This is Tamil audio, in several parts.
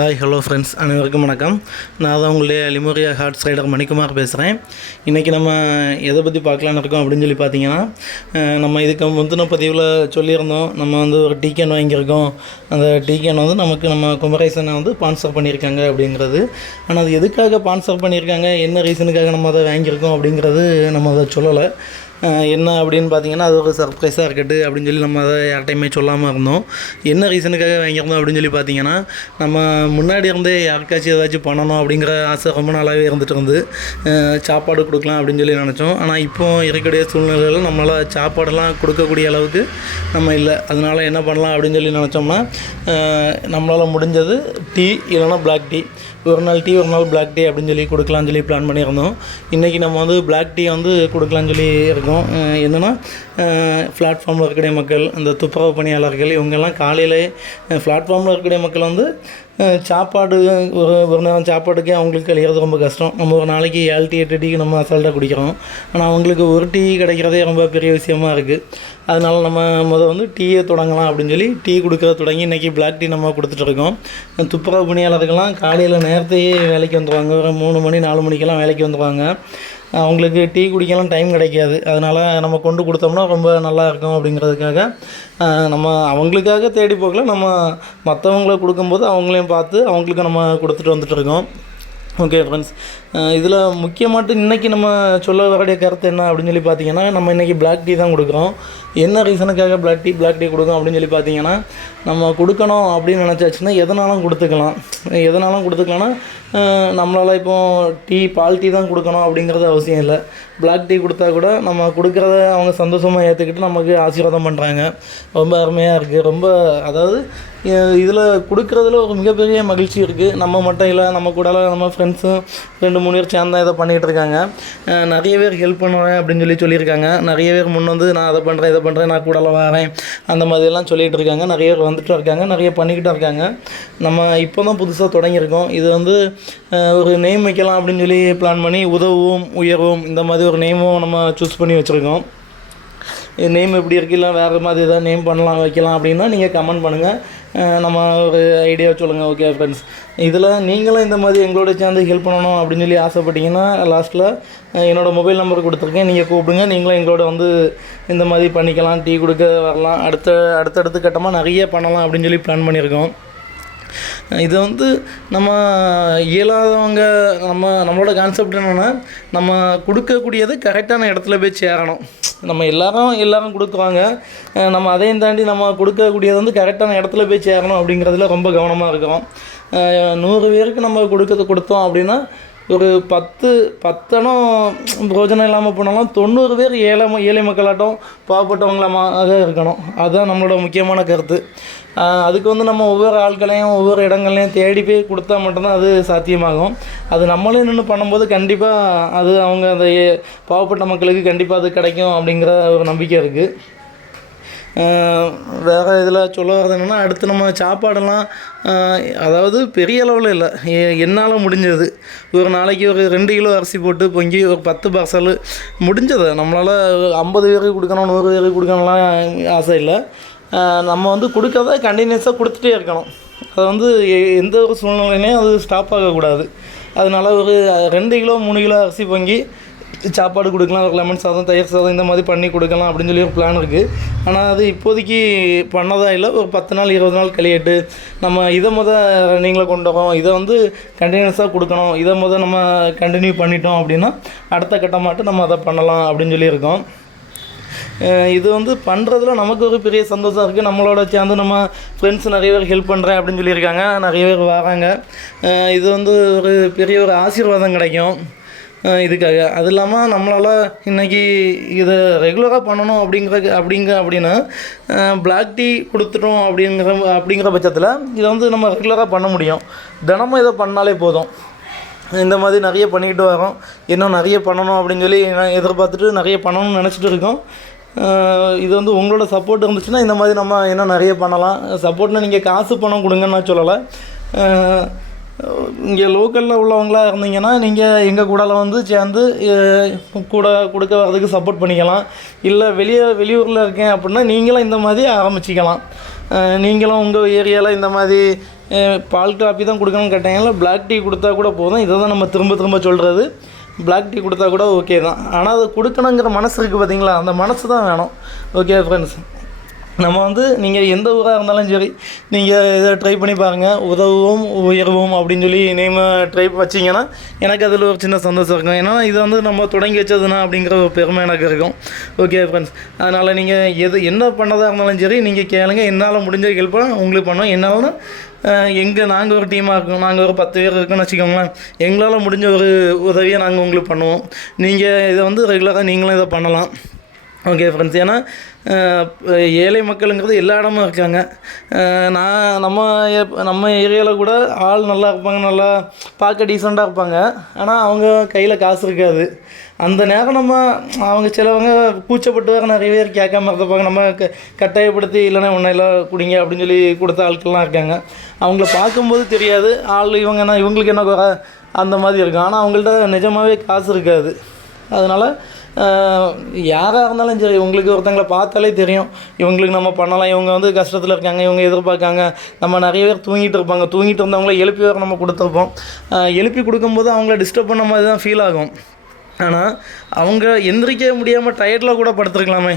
ஹாய் ஹலோ ஃப்ரெண்ட்ஸ் அனைவருக்கும் வணக்கம். நான் தான் உங்களுடைய லிமோரியா ஹார்ட்ஸ் ரைடர் மணிக்குமார் பேசுகிறேன் இன்றைக்கி நம்ம எதை பற்றி பார்க்கலான்னு இருக்கோம் அப்படின்னு சொல்லி பார்த்தீங்கன்னா நம்ம இதுக்கு முந்தின பதிவில் சொல்லியிருந்தோம். நம்ம வந்து ஒரு டீக்கன் வாங்கியிருக்கோம். அந்த டீக்கன் வந்து நமக்கு நம்ம குமரேசனை வந்து ஸ்பான்சர் பண்ணியிருக்காங்க அப்படிங்கிறது. ஆனால் அது எதுக்காக ஸ்பான்சர் பண்ணியிருக்காங்க? என்ன ரீசனுக்காக நம்ம அதை வாங்கியிருக்கோம் அப்படிங்கிறது நம்ம அதை சொல்லலை. என்ன அப்படின்னு பார்த்தீங்கன்னா அது ஒரு சர்ப்ரைஸாக இருக்கட்டு அப்படின்னு சொல்லி நம்ம அதை யார்கிட்டையுமே சொல்லாமல் இருந்தோம். என்ன ரீசனுக்காக வாங்கியிருந்தோம் அப்படின்னு சொல்லி பார்த்தீங்கன்னா நம்ம முன்னாடி இருந்தே யாருக்காச்சும் ஏதாச்சும் பண்ணணும் அப்படிங்கிற ஆசை ரொம்ப நாளாகவே இருந்துட்டு இருந்து சாப்பாடு கொடுக்கலாம் அப்படின்னு சொல்லி நினச்சோம். ஆனால் இப்போ இருக்கக்கூடிய சூழ்நிலையில் நம்மளால் சாப்பாடெல்லாம் கொடுக்கக்கூடிய அளவுக்கு நம்ம இல்லை. அதனால் என்ன பண்ணலாம் அப்படின்னு சொல்லி நினச்சோம்னா நம்மளால் முடிஞ்சது டீ இல்லைன்னா பிளாக் டீ ஒரு நாள் டீ ஒரு நாள் பிளாக் டீ அப்படின்னு சொல்லி கொடுக்கலான்னு சொல்லி பிளான் பண்ணியிருந்தோம். இன்றைக்கி நம்ம வந்து பிளாக் டீ வந்து கொடுக்கலாம்னு சொல்லி இருக்கோம். இருக்கும் என்னென்னா பிளாட்ஃபார்மில் இருக்கக்கூடிய மக்கள் அந்த துப்புரவு பணியாளர்கள் இவங்கெல்லாம் காலையிலே பிளாட்ஃபார்மில் இருக்கக்கூடிய மக்கள் வந்து சாப்பாடு ஒரு ஒரு நேரம் சாப்பாட்டுக்கே அவங்களுக்கு கழிகிறது ரொம்ப கஷ்டம். நம்ம ஒரு நாளைக்கு ஏழு டீ எட்டு டீக்கு நம்ம அசால்ட்டாக குடிக்கிறோம். ஆனால் அவங்களுக்கு ஒரு டீ கிடைக்கிறதே ரொம்ப பெரிய விஷயமா இருக்குது அதனால் நம்ம முதல் வந்து டீயை தொடங்கலாம் அப்படின்னு சொல்லி டீ கொடுக்கறத தொடங்கி இன்றைக்கி பிளாக் டீ நம்ம கொடுத்துட்ருக்கோம் துப்புரவு பணியாளர்கள்லாம் காலையில் நேரத்தையே வேலைக்கு வந்துடுவாங்க ஒரு மூணு மணி நாலு மணிக்கெல்லாம் வேலைக்கு வந்துடுவாங்க அவங்களுக்கு டீ குடிக்கலாம் டைம் கிடைக்காது. அதனால் நம்ம கொண்டு கொடுத்தோம்னா ரொம்ப நல்லா இருக்கும் அப்படிங்கிறதுக்காக நம்ம அவங்களுக்காக தேடி போகல. நம்ம மற்றவங்கள கொடுக்கும்போது அவங்களையும் பார்த்து அவங்களுக்கு நம்ம கொடுத்துட்டு வந்துட்டு இருக்கோம். ஓகே ஃப்ரெண்ட்ஸ் இதில் முக்கியமாட்டு இன்றைக்கி நம்ம சொல்ல வரக்கூடிய கருத்து என்ன அப்படின்னு சொல்லி பார்த்தீங்கன்னா நம்ம இன்றைக்கி பிளாக் டீ தான் கொடுக்குறோம். என்ன ரீசனுக்காக பிளாக் டீ பிளாக் டீ கொடுக்கும் அப்படின்னு சொல்லி பார்த்தீங்கன்னா நம்ம கொடுக்கணும் அப்படின்னு நினச்சாச்சுன்னா எதனாலும் கொடுத்துக்கலாம். எதனாலும் கொடுத்துக்கலாம்னா நம்மளால் இப்போ டீ பால் டீ தான் கொடுக்கணும் அப்படிங்கிறது அவசியம் இல்லை. பிளாக் டீ கொடுத்தா கூட நம்ம கொடுக்குறத அவங்க சந்தோஷமாக ஏற்றுக்கிட்டு நமக்கு ஆசீர்வாதம் பண்ணுறாங்க ரொம்ப அருமையாக இருக்குது ரொம்ப அதாவது இதில் கொடுக்குறதுல ஒரு மிகப்பெரிய மகிழ்ச்சி இருக்குது நம்ம மட்டும் இல்லை நம்ம கூட நம்ம ஃப்ரெண்ட்ஸும் ரெண்டு மூணு பேர் சேர்ந்து தான் இதை பண்ணிகிட்டு இருக்காங்க. நிறைய பேர் ஹெல்ப் பண்ணுவேன் அப்படின்னு சொல்லி சொல்லியிருக்காங்க. நிறைய பேர் முன் வந்து நான் அதை பண்ணுறேன் இதை பண்ணுறேன் நான் கூட வரேன் அந்த மாதிரிலாம் சொல்லிகிட்டு இருக்காங்க. நிறைய பேர் வந்துட்டு இருக்காங்க நிறைய பண்ணிக்கிட்டு இருக்காங்க. நம்ம இப்போ தான் புதுசாக தொடங்கியிருக்கோம். இது வந்து ஒரு நேம் வைக்கலாம் அப்படின்னு சொல்லி பிளான் பண்ணி உதவும் உயர்வும் இந்த மாதிரி ஒரு நேமும் நம்ம சூஸ் பண்ணி வச்சுருக்கோம். நேம் எப்படி இருக்கு இல்லை வேறு மாதிரி எதாவது நேம் பண்ணலாம் வைக்கலாம் அப்படின்னா நீங்கள் கமெண்ட் பண்ணுங்கள் நம்ம ஒரு ஐடியா சொல்லுங்கள் ஓகே ஃப்ரெண்ட்ஸ் இதில் நீங்களும் இந்த மாதிரி எங்களோட சேர்ந்து ஹெல்ப் பண்ணணும் அப்படின்னு சொல்லி ஆசைப்பட்டீங்கன்னா லாஸ்ட்டில் என்னோடய மொபைல் நம்பர் கொடுத்துருக்கேன். நீங்கள் கூப்பிடுங்க. நீங்களும் எங்களோட வந்து இந்த மாதிரி பண்ணிக்கலாம். டீ கொடுக்க வரலாம். அடுத்த அடுத்தடுத்த கட்டமாக நிறைய பண்ணலாம் அப்படின்னு சொல்லி பிளான் பண்ணியிருக்கோம். இது வந்து நம்ம இயலாதவங்க நம்ம நம்மளோட கான்செப்ட் என்னென்னா நம்ம கொடுக்கக்கூடியது கரெக்டான இடத்துல போய் சேரணும். நம்ம எல்லாரும் எல்லாரும் கொடுக்குவாங்க. நம்ம அதையும் தாண்டி நம்ம கொடுக்கக்கூடியது வந்து கரெக்டான இடத்துல போய் சேரணும் அப்படிங்கிறதுல ரொம்ப கவனமாக இருக்கிறோம் நூறு பேருக்கு நம்ம கொடுக்கறது கொடுத்தோம் அப்படின்னா ஒரு பத்து பத்தனம் பிரோஜனம் இல்லாமல் போனாலும் தொண்ணூறு பேர் ஏழை ம- ஏழை மக்களாட்டம் பாவப்பட்டவங்களாக இருக்கணும். அதுதான் நம்மளோட முக்கியமான கருத்து. அதுக்கு வந்து நம்ம ஒவ்வொரு ஆட்களையும் ஒவ்வொரு இடங்கள்லையும் தேடி போய் கொடுத்தா மட்டும்தான் அது சாத்தியமாகும். அது நம்மளே நின்று பண்ணும்போது கண்டிப்பாக அது அவங்க அந்த பாவப்பட்ட மக்களுக்கு கண்டிப்பாக அது கிடைக்கும் அப்படிங்கிற ஒரு நம்பிக்கை இருக்குது வேறு இதில் சொல்ல வர்றது என்னென்னா அடுத்து நம்ம சாப்பாடெல்லாம் அதாவது பெரிய அளவில் இல்லை. என்னால் முடிஞ்சது. ஒரு நாளைக்கு ஒரு ரெண்டு கிலோ அரிசி போட்டு பொங்கி ஒரு பத்து பார்சல் முடிஞ்சது. நம்மளால் ஐம்பது பேருக்கு கொடுக்கணும் நூறு பேருக்கு கொடுக்கணும்லாம் ஆசை இல்லை. நம்ம வந்து கொடுக்கறத கண்டினியூஸாக கொடுத்துட்டே இருக்கணும். அது வந்து எ- எந்த ஒரு சூழ்நிலையிலையும் அது ஸ்டாப் ஆகக்கூடாது. அதனால ஒரு ரெண்டு கிலோ மூணு கிலோ அரிசி பொங்கி சாப்பாடு கொடுக்கலாம் ஒரு லெமன் சாதம் தயிர் சாதம் இந்த மாதிரி பண்ணி கொடுக்கலாம் அப்படின்னு சொல்லி ஒரு பிளான் இருக்குது ஆனால் அது இப்போதைக்கு பண்ணதா இல்லை. ஒரு பத்து நாள் இருபது நாள் கழியிட்டு நம்ம இதை முத ரன்னிங்கில் கொண்டு வரோம். இதை வந்து கண்டினியூஸாக கொடுக்கணும். இதை முத நம்ம கண்டினியூ பண்ணிட்டோம் அப்படின்னா அடுத்த கட்டமாட்டு நம்ம அதை பண்ணலாம் அப்படின்னு சொல்லியிருக்கோம் இது வந்து பண்ணுறதுல நமக்கு ஒரு பெரிய சந்தோஷம் இருக்குது நம்மளோட சேர்ந்து நம்ம ஃப்ரெண்ட்ஸ் நிறைய பேர் ஹெல்ப் பண்ணுறேன் அப்படின்னு சொல்லியிருக்காங்க. நிறைய பேர் வராங்க. இது வந்து ஒரு பெரிய ஒரு ஆசீர்வாதம் கிடைக்கும். இதுக்காக. அது இல்லாமல் நம்மளால் இன்றைக்கி இதை ரெகுலராக பண்ணணும் அப்படிங்கிற அப்படிங்க அப்படின்னா பிளாக் டீ கொடுத்துட்டோம் அப்படிங்கிற அப்படிங்கிற பட்சத்தில் இதை வந்து நம்ம ரெகுலராக பண்ண முடியும். தினமும் இதை பண்ணாலே போதும். இந்த மாதிரி நிறைய பண்ணிக்கிட்டு வரோம். இன்னும் நிறைய பண்ணணும் அப்படின்னு சொல்லி நான் எதிர்பார்த்துட்டு நிறைய பண்ணணும்னு நினச்சிட்டு இருக்கோம். இது வந்து உங்களோட சப்போர்ட் இருந்துச்சுன்னா இந்த மாதிரி நம்ம இன்னும் நிறைய பண்ணலாம். சப்போர்ட்னா நீங்கள் காசு பணம் கொடுங்கன்னு நான் சொல்லலை. இங்கே லோக்கலில் உள்ளவங்களா இருந்தீங்கன்னா நீங்கள் எங்கள் கூடல வந்து சேர்ந்து கூட கொடுக்க வர்றதுக்கு சப்போர்ட் பண்ணிக்கலாம். இல்லை வெளியே வெளியூரில் இருக்கேன் அப்படின்னா நீங்களும் இந்த மாதிரி ஆரம்பிச்சிக்கலாம். நீங்களும் உங்கள் ஏரியாவில் இந்த மாதிரி பால் காப்பி தான் கொடுக்கணும்னு கேட்டீங்கன்னா பிளாக் டீ கொடுத்தா கூட போதும். இதை தான் நம்ம திரும்ப திரும்ப சொல்கிறது பிளாக் டீ கொடுத்தா கூட ஓகே தான். ஆனால் அது கொடுக்கணுங்கிற மனசு இருக்குது பார்த்தீங்களா? அந்த மனசு தான் வேணும். ஓகே ஃப்ரெண்ட்ஸ் நம்ம வந்து நீங்கள் எந்த ஊராக இருந்தாலும் சரி நீங்கள் இதை ட்ரை பண்ணி பாருங்கள் உதவும் உயர்வும் அப்படின்னு சொல்லி நேமை ட்ரை வச்சிங்கன்னா எனக்கு அதில் ஒரு சின்ன சந்தோஷம் இருக்கும். ஏன்னா இது வந்து நம்ம தொடங்கி வச்சதுனா அப்படிங்கிற ஒரு பெருமை எனக்கு இருக்கும். ஓகே ஃப்ரெண்ட்ஸ் அதனால் நீங்கள் எது என்ன பண்ணதாக இருந்தாலும் சரி நீங்கள் கேளுங்க. என்னால் முடிஞ்ச ஹெல்ப்பாக உங்களுக்கு பண்ணோம் என்னாலும் எங்கே நாங்கள் ஒரு டீமாக இருக்கோம். நாங்கள் ஒரு பத்து பேர் இருக்கோம்னு வச்சுக்கோங்களேன். எங்களால் முடிஞ்ச ஒரு உதவியை நாங்கள் உங்களுக்கு பண்ணுவோம். நீங்கள் இதை வந்து ரெகுலராக நீங்களும் இதை பண்ணலாம். ஓகே ஃப்ரெண்ட்ஸ் ஏன்னா ஏழை மக்களுங்கிறது எல்லா இடமும் இருக்காங்க. நான் நம்ம ஏ- நம்ம ஏரியாவில் கூட ஆள் நல்லா இருப்பாங்க நல்லா பார்க்க டீசெண்டாக இருப்பாங்க. ஆனால் அவங்க கையில் காசு இருக்காது. அந்த நேரம் நம்ம அவங்க சிலவங்க கூச்சப்பட்டு வேறு நிறைய பேர் கேட்காம இருப்பாங்க நம்ம க கட்டாயப்படுத்தி இல்லைன்னா ஒன்றும் எல்லாம் குடிங்க அப்படின்னு சொல்லி கொடுத்த ஆட்கள்லாம் இருக்காங்க. அவங்கள பார்க்கும்போது தெரியாது. ஆள் இவங்க என்ன இவங்களுக்கு என்ன அந்த மாதிரி இருக்கும். ஆனால் அவங்கள்ட்ட நிஜமாகவே காசு இருக்காது. அதனால் யாராக இருந்தாலும் சரி உங்களுக்கு ஒருத்தங்களை பார்த்தாலே தெரியும். இவங்களுக்கு நம்ம பண்ணலாம். இவங்க வந்து கஷ்டத்தில் இருக்காங்க இவங்க எதிர்பார்க்காங்க. நம்ம நிறைய பேர் தூங்கிட்டு இருப்பாங்க. தூங்கிட்டு இருந்தவங்கள எழுப்பி வேறு நம்ம கொடுத்துருப்போம். எழுப்பி கொடுக்கும்போது அவங்கள டிஸ்டர்ப் பண்ண மாதிரி தான் ஃபீல் ஆகும். ஆனால் அவங்க எந்திரிக்க முடியாமல் டயர்டில் கூட படுத்துருக்கலாமே.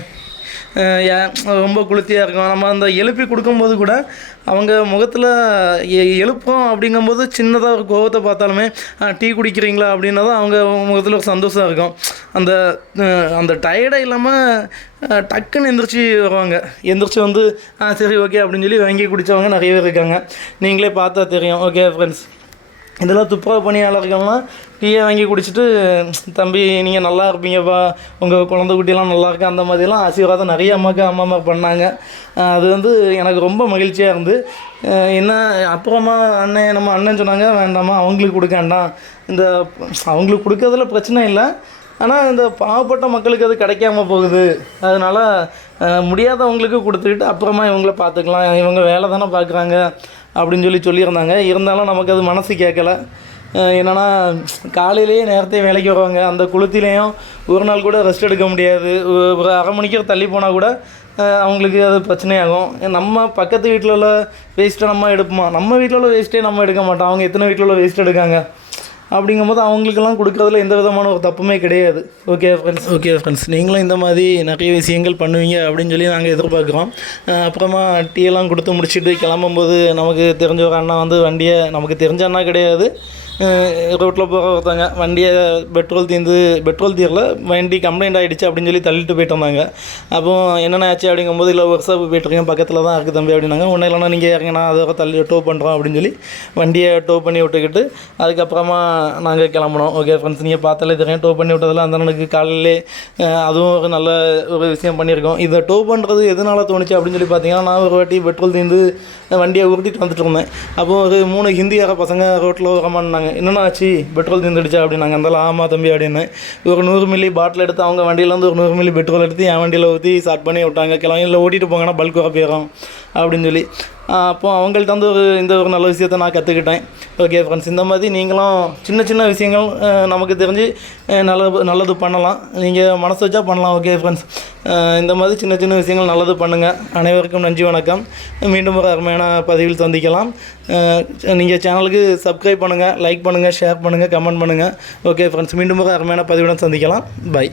ரொம்ப குளுத்தியாக இருக்கும். நம்ம அந்த எழுப்பி கொடுக்கும்போது கூட அவங்க முகத்தில் எ- எழுப்போம் அப்படிங்கும்போது சின்னதாக ஒரு கோபத்தை பார்த்தாலுமே டீ குடிக்கிறீங்களா? அப்படின்னா தான் அவங்க முகத்தில் ஒரு சந்தோஷம் இருக்கும். அந்த அந்த டயர்டாக இல்லாமல் டக்குன்னு எந்திரிச்சு வருவாங்க. எந்திரிச்சு வந்து ஆ சரி ஓகே அப்படின்னு சொல்லி வாங்கி குடித்தவங்க நிறைய பேர் இருக்காங்க. நீங்களே பார்த்தா தெரியும். ஓகே ஃப்ரெண்ட்ஸ் இதெல்லாம் துப்புரவு பணியாளர்கள்லாம் டீயை வாங்கி குடிச்சிட்டு தம்பி நீங்கள் நல்லா இருப்பீங்கப்பா. உங்கள் குழந்தை குட்டிலாம் நல்லா இருக்கு. அந்த மாதிரிலாம் ஆசீர்வாதம் நிறைய அம்மாக்கு அம்மா அம்மா பண்ணாங்க. அது வந்து எனக்கு ரொம்ப மகிழ்ச்சியாக இருந்து. என்ன அப்புறமா அண்ணன் நம்ம அண்ணன் சொன்னாங்க வேண்டாமா அவங்களுக்கு கொடுக்க வேண்டாம். இந்த அவங்களுக்கு கொடுக்கறதுல பிரச்சனை இல்லை. ஆனால் இந்த பாவப்பட்ட மக்களுக்கு அது கிடைக்காம போகுது. அதனால் முடியாதவங்களுக்கு கொடுத்துக்கிட்டு அப்புறமா இவங்கள பார்த்துக்கலாம். இவங்க வேலை தானே பார்க்குறாங்க. அப்படின்னு சொல்லி சொல்லியிருந்தாங்க. இருந்தாலும் நமக்கு அது மனசு கேட்கல. என்னென்னா காலையிலேயே நேரத்தை வேலைக்கு வருவாங்க. அந்த குளத்திலையும் ஒரு நாள் கூட ரெஸ்ட் எடுக்க முடியாது. ஒரு அரை மணிக்கூர் தள்ளி போனால் கூட அவங்களுக்கு அது பிரச்சனையாகும். நம்ம பக்கத்து வீட்டில் உள்ள வேஸ்ட்டை நம்ம எடுப்போமா? நம்ம வீட்டில் உள்ள வேஸ்ட்டே நம்ம எடுக்க மாட்டோம். அவங்க எத்தனை வீட்டில் உள்ள வேஸ்ட் எடுக்காங்க? அப்படிங்கும்போது அவங்களுக்கெல்லாம் கொடுக்குறதுல எந்த விதமான ஒரு தப்புமே கிடையாது. ஓகே ஃப்ரெண்ட்ஸ் ஓகே ஃப்ரெண்ட்ஸ் நீங்களும் இந்த மாதிரி நிறைய விஷயங்கள் பண்ணுவீங்க அப்படின்னு சொல்லி நாங்கள் எதிர்பார்க்குறோம். அப்புறமா டீ எல்லாம் கொடுத்து முடிச்சுட்டு கிளம்பும்போது நமக்கு தெரிஞ்ச ஒரு அண்ணா வந்து வண்டியை நமக்கு தெரிஞ்ச அண்ணா கிடையாது. ரோட்டில் போகிற ஒருத்தவங்க வண்டியை பெட்ரோல் தீர்ந்து பெட்ரோல் தீரல வண்டி கம்ப்ளைண்ட் ஆகிடுச்சு அப்படின்னு சொல்லி தள்ளிட்டு போயிட்டு வந்தாங்க அப்போ என்னென்ன ஆச்சு அப்படிங்கும்போது இல்லை ஒர்க் ஷாப் போயிட்டுருக்கேன் பக்கத்தில் தான் இருக்குது தம்பி அப்படின்னாங்க ஒன்றும் இல்லைனா நீங்கள் இறங்கினா அதை தள்ளி டோ பண்ணுறோம் அப்படின்னு சொல்லி வண்டியை டோ பண்ணி விட்டுக்கிட்டு அதுக்கப்புறமா நாங்கள் கிளம்புனோம் ஓகே ஃப்ரெண்ட்ஸ் நீங்கள் பார்த்தாலே தெரியும் டோ பண்ணி விட்டதில் அந்த அண்ணனுக்கு காலையிலே அதுவும் ஒரு நல்ல ஒரு விஷயம் பண்ணியிருக்கோம் இதை டோ பண்ணுறது எதனால் தோணுச்சு அப்படின்னு சொல்லி பார்த்தீங்கன்னா நான் ஒரு வாட்டி பெட்ரோல் தீர்ந்து வண்டியை உருட்டிட்டு வந்துட்டு இருந்தேன் அப்போ ஒரு மூணு ஹிந்திக்கார பசங்க ரோட்டில் சொன்னாங்க என்னென்ன ஆச்சு பெட்ரோல் தீர்ந்துடுச்சா அப்படின்னாங்க அந்த ஆமாம் தம்பி அப்படின்னு. ஒரு நூறு மில்லி பாட்டில் எடுத்து அவங்க வண்டியிலேருந்து ஒரு நூறு மில்லி பெட்ரோல் எடுத்து என் வண்டியில் ஊற்றி ஸ்டார்ட் பண்ணி விட்டாங்க. கிளம்பி இல்லை ஓட்டிட்டு போங்கன்னா பல்க் வர போயிடும் அப்படின்னு சொல்லி. அப்போது அவங்கள்ட்ட வந்து ஒரு இந்த ஒரு நல்ல விஷயத்தை நான் கற்றுக்கிட்டேன் ஓகே ஃப்ரெண்ட்ஸ் இந்த மாதிரி நீங்களும் சின்ன சின்ன விஷயங்கள் நமக்கு தெரிஞ்சு நல்லது நல்லது பண்ணலாம். நீங்கள் மனசு வச்சா பண்ணலாம் ஓகே ஃப்ரெண்ட்ஸ் இந்த மாதிரி சின்ன சின்ன விஷயங்கள் நல்லது பண்ணுங்கள் அனைவருக்கும் நன்றி வணக்கம். மீண்டும் ஒரு அருமையான பதிவில் சந்திக்கலாம். நீங்கள் சேனலுக்கு சப்ஸ்கிரைப் பண்ணுங்கள் லைக் பண்ணுங்கள் ஷேர் பண்ணுங்கள் கமெண்ட் பண்ணுங்கள் ஓகே ஃப்ரெண்ட்ஸ் மீண்டும் ஒரு அருமையான பதிவுடன் சந்திக்கலாம். பை